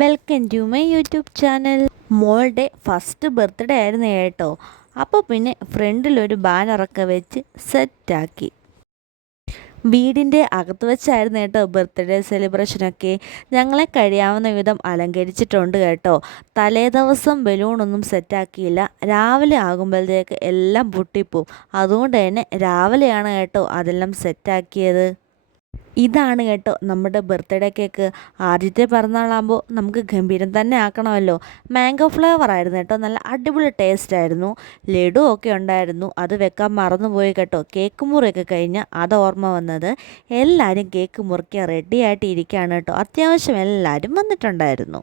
Welcome to my YouTube channel. മോളുടെ first birthday ആയിരുന്നു കേട്ടോ. അപ്പോൾ പിന്നെ ഫ്രണ്ടിലൊരു ബാനറൊക്കെ വെച്ച് സെറ്റാക്കി. വീടിൻ്റെ അകത്ത് വെച്ചായിരുന്നു കേട്ടോ ബർത്ത്ഡേ സെലിബ്രേഷനൊക്കെ. ഞങ്ങളെ കഴിയാവുന്ന വിധം അലങ്കരിച്ചിട്ടുണ്ട് കേട്ടോ. തലേ ദിവസം ബലൂണൊന്നും സെറ്റാക്കിയില്ല. രാവിലെ ആകുമ്പോഴത്തേക്ക് എല്ലാം പൊട്ടിപ്പോവും. അതുകൊണ്ട് തന്നെ രാവിലെയാണ് കേട്ടോ അതെല്ലാം സെറ്റാക്കിയത്. ഇതാണ് കേട്ടോ നമ്മുടെ ബർത്ത്ഡേ കേക്ക്. ആദ്യത്തെ പിറന്നാളാകുമ്പോൾ നമുക്ക് ഗംഭീരം തന്നെ ആക്കണമല്ലോ. മാംഗോ ഫ്ലേവർ ആയിരുന്നു കേട്ടോ, നല്ല അടിപൊളി ടേസ്റ്റ് ആയിരുന്നു. ലഡു ഒക്കെ ഉണ്ടായിരുന്നു, അത് വെക്കാൻ മറന്നുപോയി കേട്ടോ. കേക്ക് മുറിയൊക്കെ കഴിഞ്ഞ് അത് ഓർമ്മ വന്നത്. എല്ലാവരും കേക്ക് മുറിക്കാൻ റെഡി ആയിട്ട് ഇരിക്കുകയാണ് കേട്ടോ. അത്യാവശ്യം എല്ലാവരും വന്നിട്ടുണ്ടായിരുന്നു.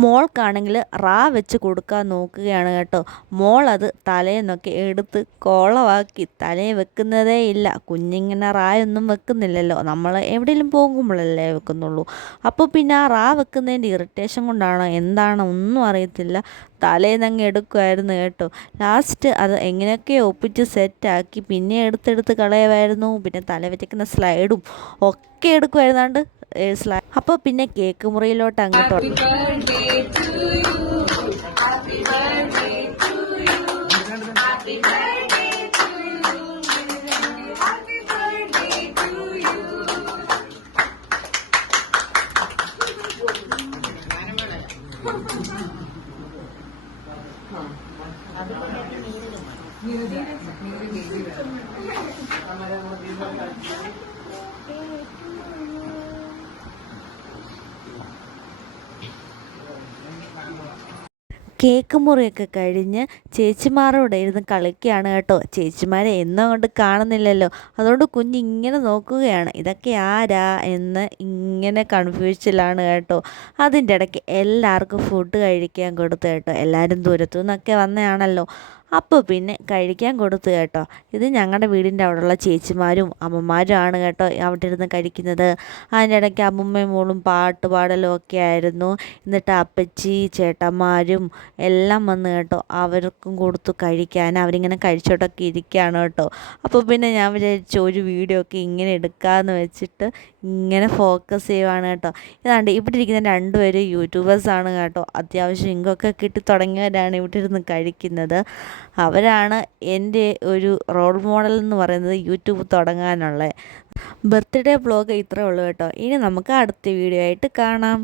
മോൾക്കാണെങ്കിൽ റാ വെച്ച് കൊടുക്കാൻ നോക്കുകയാണ് കേട്ടോ. മോൾ അത് തലേന്നൊക്കെ എടുത്ത് കോളമാക്കി. തലയിൽ വെക്കുന്നതേ ഇല്ല. കുഞ്ഞിങ്ങനെ റായൊന്നും വെക്കുന്നില്ലല്ലോ, നമ്മൾ എവിടെയെങ്കിലും പോകുമ്പോഴല്ലേ വെക്കുന്നുള്ളൂ. അപ്പോൾ പിന്നെ ആ റാ വെക്കുന്നതിൻ്റെ ഇറിറ്റേഷൻ കൊണ്ടാണോ എന്താണോ ഒന്നും അറിയത്തില്ല, തലേന്നങ്ങ് എടുക്കുമായിരുന്നു കേട്ടോ. ലാസ്റ്റ് അത് എങ്ങനെയൊക്കെ ഒപ്പിച്ച് സെറ്റാക്കി പിന്നെ എടുത്തെടുത്ത് കളയുമായിരുന്നു. പിന്നെ തല വെറ്റിക്കുന്ന സ്ലൈഡും ഒക്കെ എടുക്കുമായിരുന്നാണ്ട് അപ്പോൾ പിന്നെ കേക്ക് മുറിയിലോട്ട് അങ്ങോട്ട് കേക്ക് മുറിയൊക്കെ കഴിഞ്ഞ് ചേച്ചിമാരോടെ ഇരുന്ന് കളിക്കുകയാണ് കേട്ടോ. ചേച്ചിമാരെ എന്നും അങ്ങോട്ട് കാണുന്നില്ലല്ലോ, അതുകൊണ്ട് കുഞ്ഞിങ്ങനെ നോക്കുകയാണ് ഇതൊക്കെ ആരാ എന്ന് ഇങ്ങനെ കൺഫ്യൂഷനിലാണ് കേട്ടോ. അതിൻ്റെ ഇടയ്ക്ക് എല്ലാവർക്കും ഫുഡ് കഴിക്കാൻ കൊടുത്തു കേട്ടോ. എല്ലാവരും ദൂരത്തു നിന്നൊക്കെ വന്നതാണല്ലോ. അപ്പോൾ പിന്നെ കഴിക്കാൻ കൊടുത്തു കേട്ടോ. ഇത് ഞങ്ങളുടെ വീടിൻ്റെ അവിടെയുള്ള ചേച്ചിമാരും അമ്മമാരും ആണ് കേട്ടോ അവിടെ ഇരുന്ന് കഴിക്കുന്നത്. അതിൻ്റെ ഇടയ്ക്ക് അമ്മുമ്മയും മോളും പാട്ട് പാടലും ഒക്കെ ആയിരുന്നു. എന്നിട്ട് അപ്പച്ചി ചേട്ടന്മാരും എല്ലാം വന്ന് കേട്ടോ. അവർക്കും കൊടുത്തു കഴിക്കാൻ. അവരിങ്ങനെ കഴിച്ചോട്ടൊക്കെ ഇരിക്കുകയാണ് കേട്ടോ. അപ്പോൾ പിന്നെ ഞാൻ വിചാരിച്ചു ഒരു വീഡിയോ ഒക്കെ ഇങ്ങനെ എടുക്കാമെന്ന് വെച്ചിട്ട് ഇങ്ങനെ ഫോക്കസ് ചെയ്യുവാണ് കേട്ടോ. ഇതാണ്ട് ഇവിടെ ഇരിക്കുന്ന രണ്ടുപേരും യൂട്യൂബേഴ്സാണ് കേട്ടോ. അത്യാവശ്യം ഇങ്കൊക്കെ കിട്ടി തുടങ്ങിയവരാണ് ഇവിടെ ഇരുന്ന് കഴിക്കുന്നത്. അവരാണ് എൻ്റെ ഒരു റോൾ മോഡൽ എന്ന് പറയുന്നത് യൂട്യൂബ് തുടങ്ങാനുള്ള. ബർത്ത്ഡേ വ്ളോഗ് ഇത്രേ ഉള്ളൂ കേട്ടോ. ഇനി നമുക്ക് അടുത്ത വീഡിയോ ആയിട്ട് കാണാം.